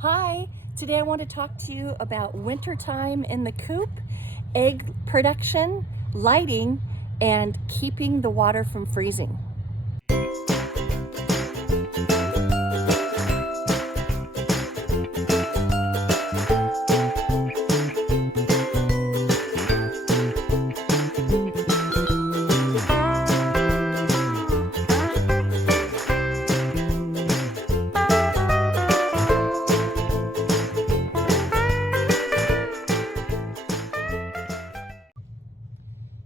Hi, today I want to talk to you about wintertime in the coop, egg production, lighting, and keeping the water from freezing.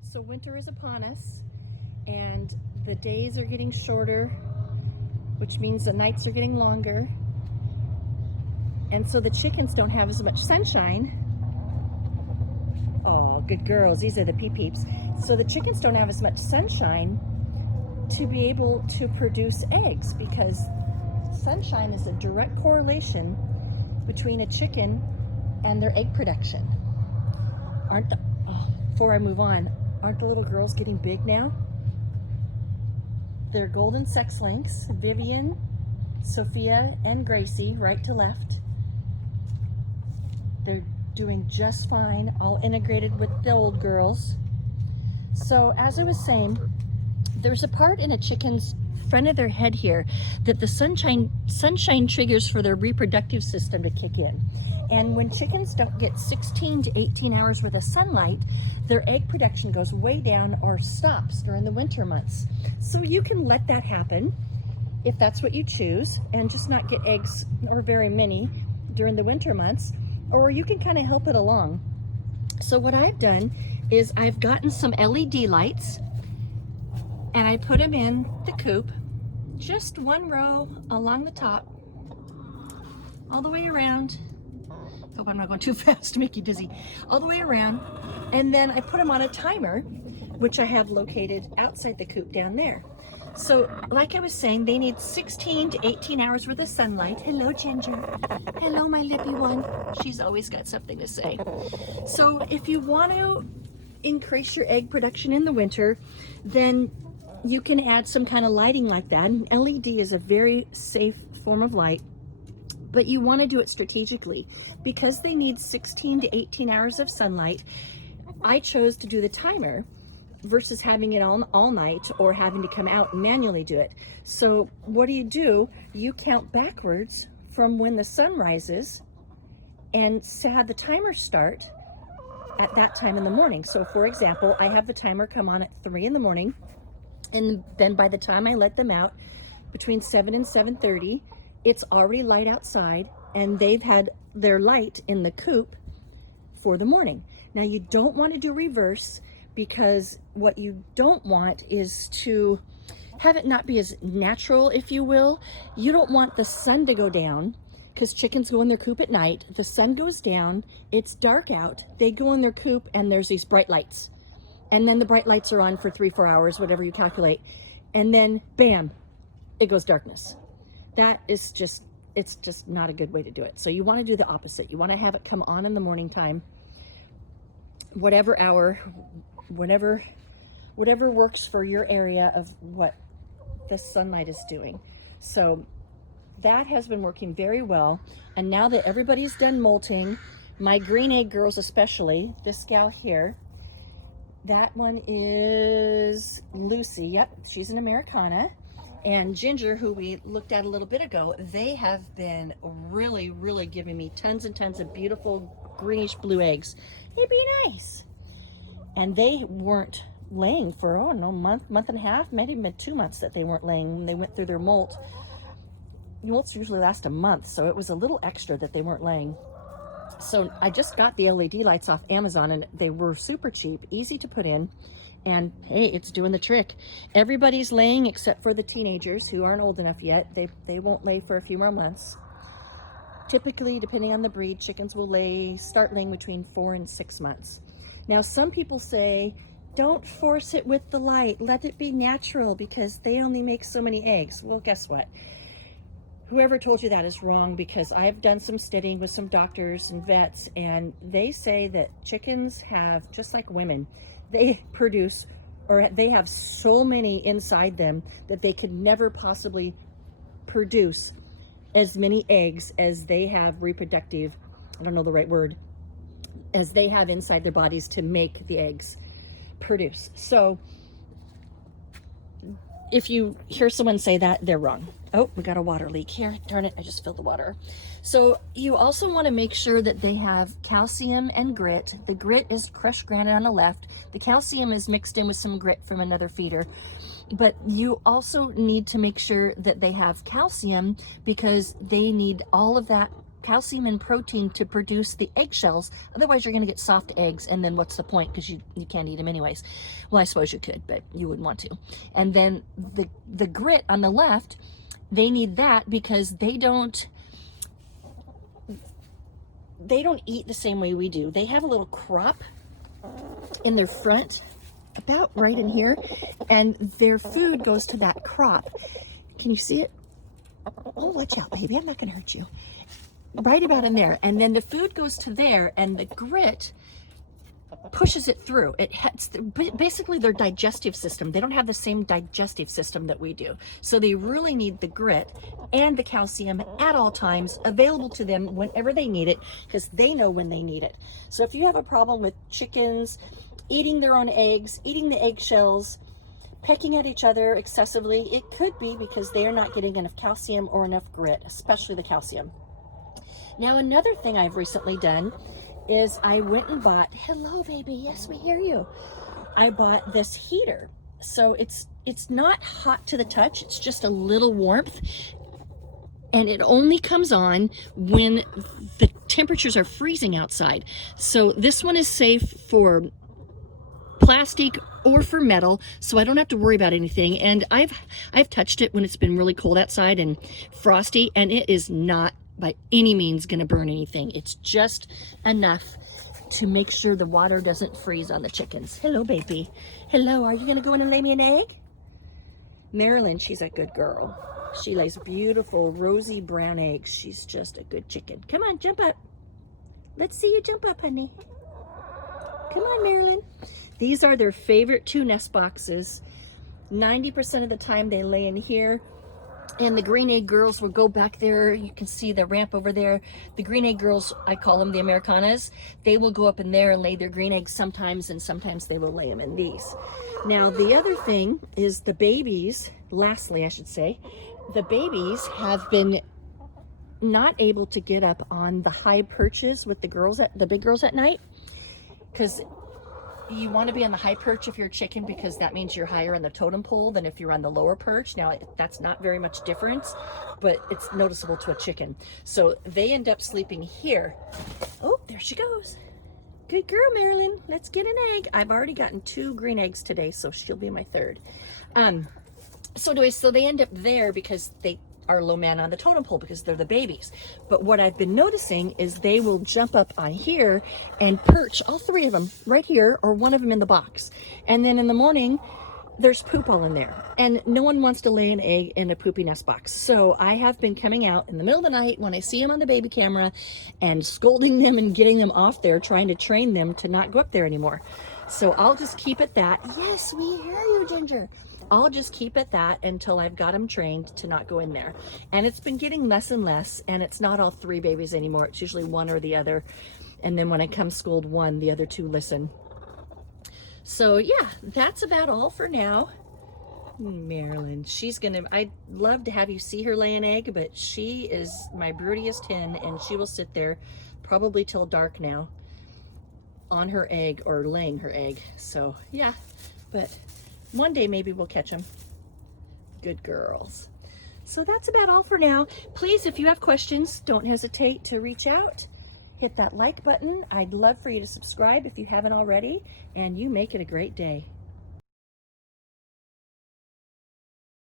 So winter is upon us, and the days are getting shorter, which means the nights are getting longer. And so the chickens don't have as much sunshine. Oh, good girls, these are the peeps. So the chickens don't have as much sunshine to be able to produce eggs, because sunshine is a direct correlation between a chicken and their egg production. Before I move on, aren't the little girls getting big now? They're golden sex links, Vivian, Sophia, and Gracie, right to left. They're doing just fine, all integrated with the old girls. So as I was saying, there's a part in a chicken's front of their head here that the sunshine triggers for their reproductive system to kick in. And when chickens don't get 16 to 18 hours worth of sunlight, their egg production goes way down or stops during the winter months. So you can let that happen if that's what you choose, and just not get eggs, or very many, during the winter months, or you can kind of help it along. So what I've done is I've gotten some LED lights and I put them in the coop, just one row along the top, all the way around. Hope I'm not going too fast to make you dizzy. All the way around, and then I put them on a timer, which I have located outside the coop down there. So like I was saying, they need 16 to 18 hours worth of sunlight. Hello, Ginger. Hello, my lippy one. She's always got something to say. So if you want to increase your egg production in the winter, then you can add some kind of lighting like that. And LED is a very safe form of light, but you want to do it strategically. Because they need 16 to 18 hours of sunlight, I chose to do the timer versus having it on all night or having to come out and manually do it. So what do? You count backwards from when the sun rises and have the timer start at that time in the morning. So for example, I have the timer come on at 3 in the morning, and then by the time I let them out between 7 and 7:30, it's already light outside, and they've had their light in the coop for the morning. Now you don't want to do reverse, because what you don't want is to have it not be as natural, if you will. You don't want the sun to go down, because chickens go in their coop at night, the sun goes down, it's dark out, they go in their coop and there's these bright lights. And then the bright lights are on for 3-4 hours, whatever you calculate. And then bam, it goes darkness. That is just, it's just not a good way to do it. So you want to do the opposite. You want to have it come on in the morning time, whatever hour, whatever works for your area of what the sunlight is doing. So that has been working very well. And now that everybody's done molting, my green egg girls especially, this gal here, that one is Lucy. Yep, she's an Americana. And Ginger, who we looked at a little bit ago, they have been really giving me tons and tons of beautiful greenish blue eggs. It'd be nice. And they weren't laying for, oh no, month and a half, maybe even 2 months that they weren't laying when they went through their molt. Molts usually last a month, so it was a little extra that they weren't laying. So I just got the LED lights off Amazon, and they were super cheap, easy to put in, and hey, it's doing the trick. Everybody's laying except for the teenagers who aren't old enough yet. They won't lay for a few more months. Typically, depending on the breed, chickens will start laying between 4 and 6 months. Now, some people say, don't force it with the light, let it be natural, because they only make so many eggs. Well, guess what? Whoever told you that is wrong, because I've done some studying with some doctors and vets, and they say that chickens have, just like women, they produce, or they have so many inside them that they could never possibly produce as many eggs as they have reproductive, I don't know the right word, as they have inside their bodies to make the eggs produce. So if you hear someone say that, they're wrong. Oh, we got a water leak here. Darn it, I just filled the water. So you also want to make sure that they have calcium and grit. The grit is crushed granite on the left. The calcium is mixed in with some grit from another feeder. But you also need to make sure that they have calcium because they need all of that calcium and protein to produce the eggshells. Otherwise you're going to get soft eggs, and then what's the point, because you can't eat them anyways. Well, I suppose you could, but you wouldn't want to. And then the grit on the left, they need that because they don't eat the same way we do. They have a little crop in their front, about right in here, and their food goes to that crop. Can you see it? Oh, watch out, baby, I'm not going to hurt you. Right about in there, and then the food goes to there, and the grit pushes it through. It has basically their digestive system. They don't have the same digestive system that we do, so they really need the grit and the calcium at all times available to them whenever they need it, because they know when they need it. So if you have a problem with chickens eating their own eggs, eating the eggshells, pecking at each other excessively, it could be because they are not getting enough calcium or enough grit, especially the calcium. Now, another thing I've recently done is I went and bought, hello baby, yes, we hear you. I bought this heater. So it's not hot to the touch, it's just a little warmth. And it only comes on when the temperatures are freezing outside. So this one is safe for plastic or for metal, so I don't have to worry about anything. And I've touched it when it's been really cold outside and frosty, and it is not by any means going to burn anything. It's just enough to make sure the water doesn't freeze on the chickens. Hello, baby. Hello, are you going to go in and lay me an egg? Marilyn, she's a good girl. She lays beautiful rosy brown eggs. She's just a good chicken. Come on, jump up. Let's see you jump up, honey. Come on, Marilyn. These are their favorite 2 nest boxes. 90% of the time they lay in here. And the green egg girls will go back there. You can see the ramp over there. The green egg girls, I call them the Americanas. They will go up in there and lay their green eggs sometimes, and sometimes they will lay them in these. Now, the other thing is the babies, lastly, I should say, the babies have been not able to get up on the high perches with the big girls at night, because you want to be on the high perch if you're a chicken, because that means you're higher on the totem pole than if you're on the lower perch. Now, that's not very much difference, but it's noticeable to a chicken. So they end up sleeping here. Oh, there she goes. Good girl, Marilyn. Let's get an egg. I've already gotten 2 green eggs today, so she'll be my 3rd. So they end up there because they are low man on the totem pole because they're the babies. But what I've been noticing is they will jump up on here and perch, all 3 of them right here, or one of them in the box. And then in the morning, there's poop all in there. And no one wants to lay an egg in a poopy nest box. So I have been coming out in the middle of the night when I see them on the baby camera and scolding them and getting them off there, trying to train them to not go up there anymore. So I'll just keep it that. Yes, we hear you, Ginger. I'll just keep it that until I've got them trained to not go in there. And it's been getting less and less, and it's not all 3 babies anymore. It's usually one or the other. And then when I come scold one, the other 2 listen. So yeah, that's about all for now. Marilyn, I'd love to have you see her lay an egg, but she is my broodiest hen, and she will sit there probably till dark now on her egg or laying her egg. So yeah, but one day maybe we'll catch them. Good girls. So that's about all for now. Please, if you have questions, don't hesitate to reach out. Hit that like button. I'd love for you to subscribe if you haven't already, and you make it a great day.